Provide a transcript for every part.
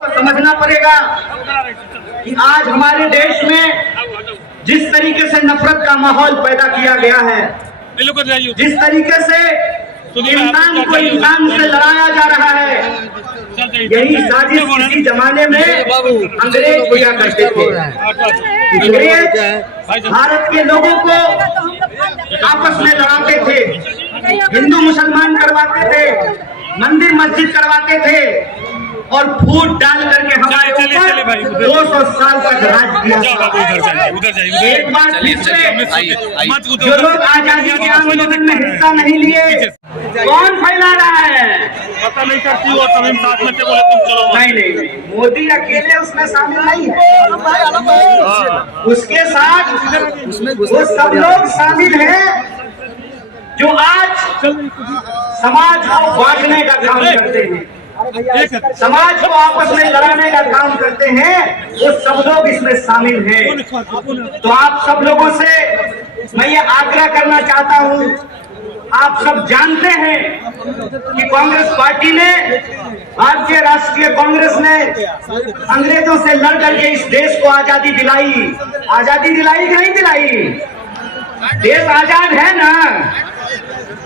समझना पड़ेगा कि आज हमारे देश में जिस तरीके से नफरत का माहौल पैदा किया गया है, जिस तरीके से इंसान को इंसान से लड़ाया जा रहा है, यही साजिश किसी जमाने में अंग्रेज किया करते थे। अंग्रेज भारत के लोगों को आपस में लड़ाते थे, हिंदू मुसलमान करवाते थे, मंदिर मस्जिद करवाते थे और फूट डाल करके हमारे ऊपर 200 साल तक राज किया। एक बार फिर से जो लोग आजादी के आंदोलन में हिस्सा नहीं लिए, कौन फैला रहा है? पता नहीं करती हो तभी साथ में बोले तुम चलो। नहीं, मोदी अकेले उसमें शामिल नहीं है, उसके साथ वो सब लोग शामिल हैं जो आज समाज को बांटने का काम करते हैं, समाज को आपस में लड़ाने का काम करते हैं, वो सब लोग इसमें शामिल हैं। तो आप सब लोगों से मैं ये आग्रह करना चाहता हूँ, आप सब जानते हैं कि कांग्रेस पार्टी ने, भारतीय राष्ट्रीय कांग्रेस ने अंग्रेजों से लड़ करके इस देश को आजादी दिलाई। आजादी दिलाई कि नहीं दिलाई? देश आजाद है ना?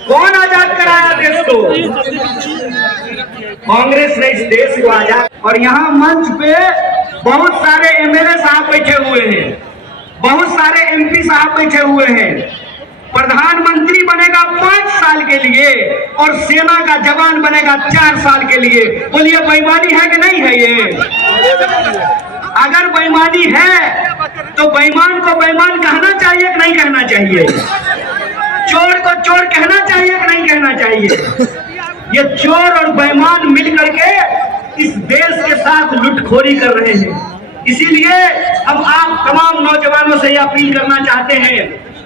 कौन आजाद कराया देश को? कांग्रेस ने इस देश को आजाद। और यहाँ मंच पे बहुत सारे एमएलए साहब बैठे हुए हैं, बहुत सारे एमपी साहब बैठे हुए हैं। प्रधानमंत्री बनेगा 5 साल के लिए और सेना का जवान बनेगा 4 साल के लिए। बोलिए बेईमानी है कि नहीं है? ये अगर बेईमानी है तो बेईमान को बेईमान कहना चाहिए कि नहीं कहना चाहिए? चोर को चोर कहना चाहिए कि नहीं कहना चाहिए? ये चोर और बेईमान मिल करके इस देश के साथ लुटखोरी कर रहे हैं। इसीलिए हम आप तमाम नौजवानों से यह अपील करना चाहते हैं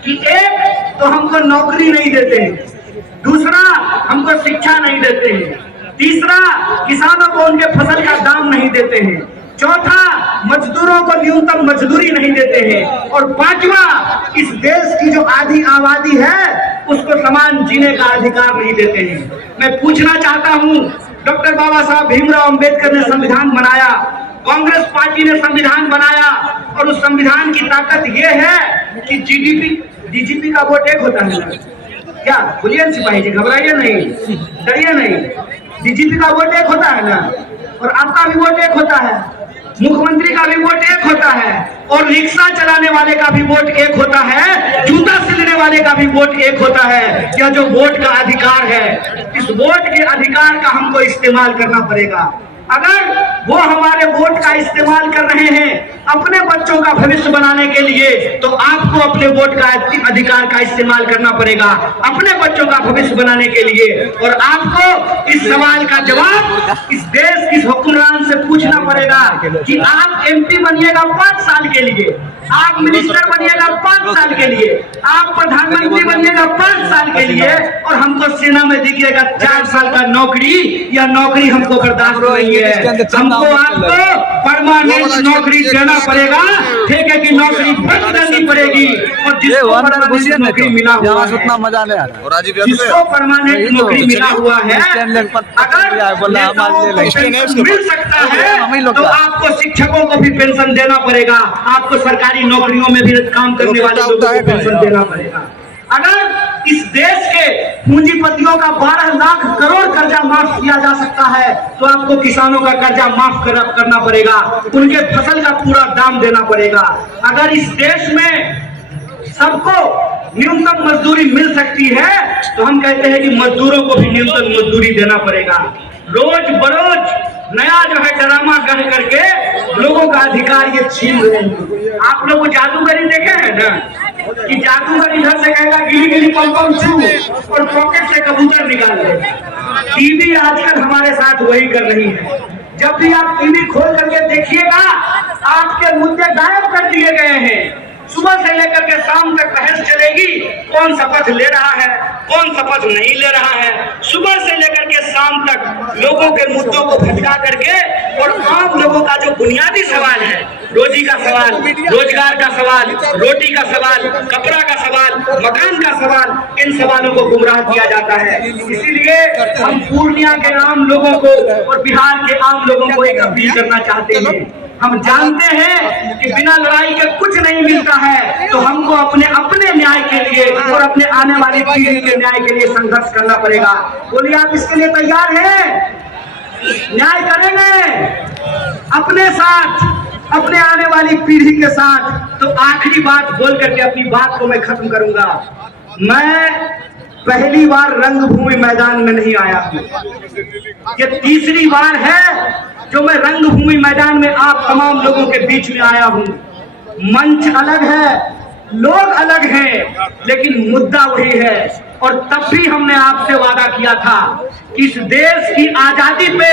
कि एक तो हमको नौकरी नहीं देते हैं, दूसरा हमको शिक्षा नहीं देते हैं, तीसरा किसानों को उनके फसल का दाम नहीं देते हैं, चौथा मजदूरों को न्यूनतम मजदूरी नहीं देते हैं, और पांचवा इस देश की जो आधी आबादी है उसको समान जीने का अधिकार नहीं देते हैं। मैं पूछना चाहता हूं, डॉक्टर बाबा साहब भीमराव अंबेडकर ने संविधान बनाया, कांग्रेस पार्टी ने संविधान बनाया, और उस संविधान की ताकत यह है कि डीजीपी का वोट एक होता है ना? क्या बोलिए सिपाही जी, घबराइए नहीं, डरिए नहीं। डीजीपी का वोट एक होता है ना, और आपका भी वोट एक होता है, मुख्यमंत्री का भी वोट एक होता है, और रिक्शा चलाने वाले का भी वोट एक होता है, जूता सिलने वाले का भी वोट एक होता है। यह जो वोट का अधिकार है, इस वोट के अधिकार का हमको इस्तेमाल करना पड़ेगा। अगर वो हमारे वोट का इस्तेमाल कर रहे हैं अपने बच्चों का भविष्य बनाने के लिए, तो आपको अपने वोट का अधिकार का इस्तेमाल करना पड़ेगा अपने बच्चों का भविष्य बनाने के लिए। और आपको इस सवाल का जवाब इस देश के हुक्मरान से पूछना पड़ेगा कि आप एमपी बनिएगा 5 साल के लिए, आप मिनिस्टर बनिएगा 5 साल के लिए, आप प्रधानमंत्री बनिएगा 5 साल के लिए, और हमको सेना में दीजिएगा 4 साल का नौकरी। यह नौकरी हमको बर्दाश्त नहीं है। हमको आपको परमानेंट नौकरी देना पड़ेगा, ठेके की नौकरी बंद करनी पड़ेगी। और जिसको परमानेंट नौकरी मिला हुआ है, जिसको परमानेंट नौकरी मिला हुआ है, अगर मिल सकता है तो आपको शिक्षकों को भी पेंशन देना पड़ेगा, आपको सरकारी नौकरियों में भी काम करने वाले लोगों को पेंशन देना पड़ेगा। अगर इस देश के पूंजीपतियों का 12 लाख करोड़ कर्जा माफ किया जा सकता है, तो आपको किसानों का कर्जा माफ करना पड़ेगा, उनके फसल का पूरा दाम देना पड़ेगा। अगर इस देश में सबको न्यूनतम मजदूरी मिल सकती है, तो हम कहते हैं कि मजदूरों को भी न्यूनतम मजदूरी देना पड़ेगा। रोज बरोज नया जो है ड्रामा गढ़ करके लोगों का अधिकार ये छीन रहे हैं। आप लोग जादूगरी देखे हैं ना, कि जादूगर इधर से कहेगा गिली गिली पम पम छू, और पॉकेट से कबूतर निकाल ले। टीवी आजकल हमारे साथ वही कर रही है। जब भी आप टीवी खोल करके देखिएगा, आपके मुद्दे गायब कर दिए गए हैं। सुबह से लेकर के शाम तक बहस चलेगी, कौन शपथ ले रहा है, कौन शपथ नहीं ले रहा है। सुबह से लेकर के शाम तक लोगों के मुद्दों को भटका करके और आम लोगों का जो बुनियादी सवाल है, रोजी का सवाल, रोजगार का सवाल, रोटी का सवाल, कपड़ा का सवाल, मकान का सवाल, इन सवालों को गुमराह किया जाता है। इसीलिए हम पूर्णिया के आम लोगों को और बिहार के आम लोगों को एक अपील करना चाहते हैं। हम जानते हैं कि बिना लड़ाई के कुछ नहीं मिलता है, तो हमको अपने अपने न्याय के लिए और अपने आने वाली पीढ़ी के न्याय के लिए संघर्ष करना पड़ेगा। बोलिए, आप इसके लिए तैयार हैं? न्याय करेंगे अपने साथ, अपने आने वाली पीढ़ी के साथ। तो आखिरी बात बोल करके अपनी बात को मैं खत्म करूंगा। मैं पहली बार रंगभूमि मैदान में नहीं आया हूं, ये तीसरी बार है जो मैं रंगभूमि मैदान में आप तमाम लोगों के बीच में आया हूं। मंच अलग है, लोग अलग हैं, लेकिन मुद्दा वही है। और तब भी हमने आपसे वादा किया था कि इस देश की आजादी पे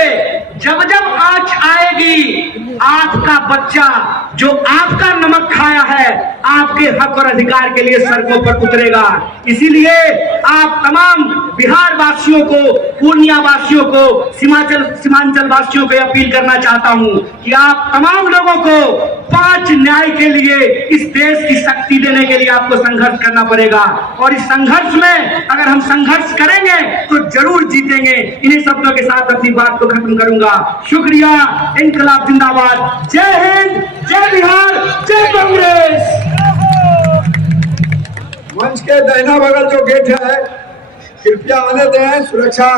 जब जब आंच आएगी, आपका बच्चा जो आपका नमक खाया है, आपके हक और अधिकार के लिए सड़कों पर उतरेगा। इसीलिए आप तमाम बिहार वासियों को, पूर्णिया वासियों को, सीमांचल वासियों को अपील करना चाहता हूं कि आप तमाम लोगों को 5 न्याय के लिए, इस देश की शक्ति देने के लिए आपको संघर्ष करना पड़ेगा। और इस संघर्ष में अगर हम संघर्ष करेंगे तो जरूर जीतेंगे। इन्हीं शब्दों के साथ अपनी बात को खत्म करूंगा। शुक्रिया। इनकलाब जिंदाबाद। जय हिंद, जय बिहार, जय कांग्रेस। मंच के दाहिना बगल जो गेट है, कृपया आने दें। सुरक्षा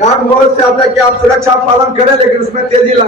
गार्ड बहुत से आता है कि आप सुरक्षा पालन करें, लेकिन उसमें तेजी लाएं।